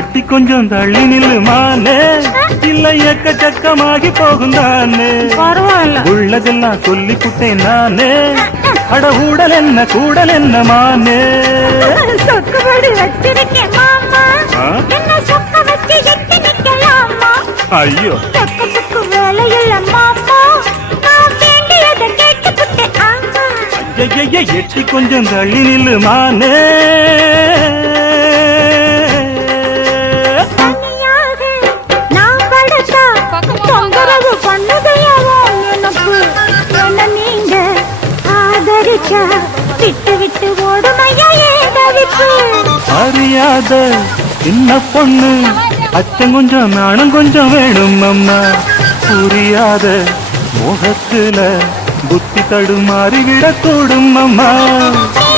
எட்டி கொஞ்சம் தள்ளி நில்லு மானே, இல்ல எக்கச்சக்கமாகி போகும் தானே. பரவாயில்ல, உள்ளதெல்லாம் சொல்லி புட்டேன் நானே, அட ஊடல் என்ன கூடல் என்ன மானே. சொக்குபடி வச்சிருக்கேன் மாமா, என்ன சொக்க வச்சு எட்டி நிக்கலாமா? ஐயோ சொக்கத்துக்கு வேலை இல்ல மாமா, நான் வேண்டியதை கேட்டு புட்டேன் ஆமா. ஐய எட்டி கொஞ்சம் தள்ளி நில்லு மானே. தனியாக நான் படுத்தா தொந்தரவு பண்ணுதையாவோ எனக்கு, என்ன நீங்க ஆதரிச்சா விட்டு விட்டு ஓடுமையா ஏன் தவிப்பு? அறியாத சின்ன பொண்ணு, அச்சம் கொஞ்சம் நாணம் கொஞ்சம் வேணும் அம்மா. புரியாத முகத்துல புத்தி தடுமாறி விடக்கூடும் அம்மா. நீ